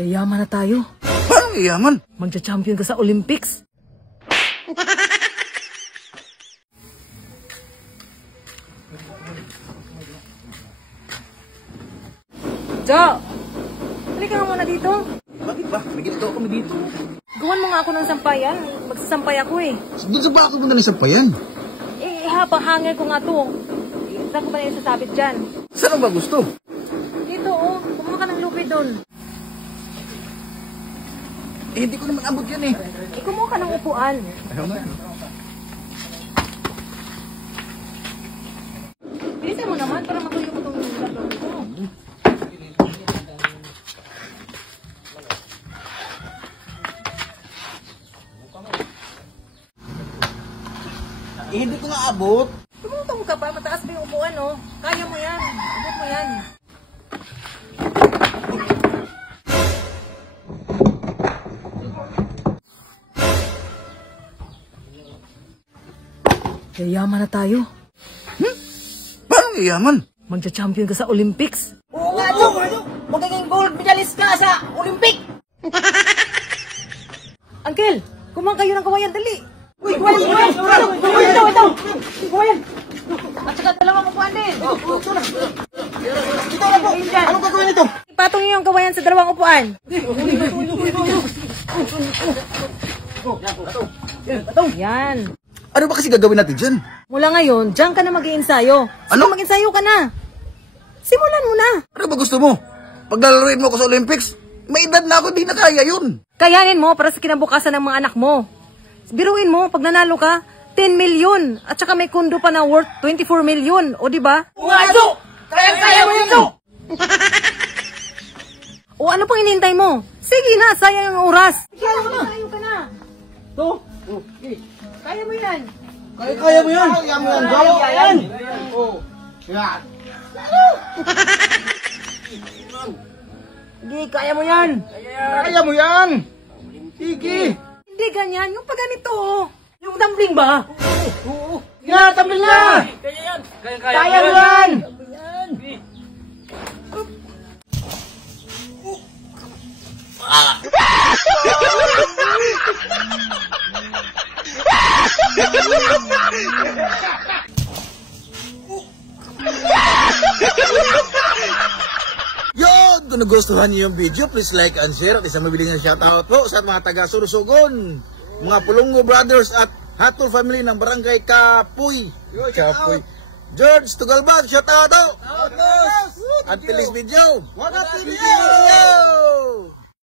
Yayaman na tayo. Paano yayaman? Magja-champion ka sa Olympics. Jo! Halika nga muna dito. Bakit ba? May ginagawa kami dito. Gawan mo nga ako ng sampayan. Magsasampay ako eh. Doon sa baka punta ng sampayan. Eh, habang hangin ko nga to. Saan ko ba na sasabit dyan? Saan ba gusto? Dito oh, kumuha ka ng lupid doon. Eh, hindi ko naman abot yan eh. Eh, kumuha ka ng upuan. Ayaw nga. Bilisan mo naman para matuyo ko itong lato dito. Eh, hindi ko nga abot. Tumutong ka pa, mataas ba yung upuan oh. Kaya mo yan, abot mo yan. Yayaman na tayo. Paano yayaman? Magja-champion ka sa Olympics. Oo nga, Chong! Magiging gold medalist ka sa Olympic! Uncle, kumuha kayo ng kawayan, dali. Uy, kawayan! Ito! Kawayan! At saka dalawang upuan din! Ito na! Ito na po! Anong gagawin nito? Ipatong niyo yung kawayan sa dalawang upuan. Yan. Ano ba kasi gagawin natin dyan? Mula ngayon, diyan ka na mag-iensayo. Sige, Ano? mag-ensayo ka na. Simulan mo na. Ano ba gusto mo? Paglalaroin mo ako sa Olympics, may edad na ako, di na kaya yun. Kayanin mo para sa kinabukasan ng mga anak mo. Biruin mo, pag nanalo ka, 10 million. At saka may kondo pa na worth 24 million. O, di ba? Oo nga, Chong! Kaya mo yun, Chong! O, ano pang inintay mo? Sige na, sayang yung oras. Kaya mo na! Ensayo ka na. Ito! Kaya mo yan. Kaya mo yan. Kaya mo yan. Kaya yan! Yan. Hindi, kaya mo yan! Kaya mo yan. Sige. Hindi ganyan, yung pag ganito. Yung dumpling ba? Oo! Yan, tambil na. Kaya yan! Kaya mo yan! Yun! Kung nagustuhan niyo yung video, please like and share. At isang mabilis na shoutout po sa mga taga Surusugon, mga Pulungo Brothers at Hato family ng Barangay Kapuy. Kapuy. George Tugalbag, shoutout! Until this video.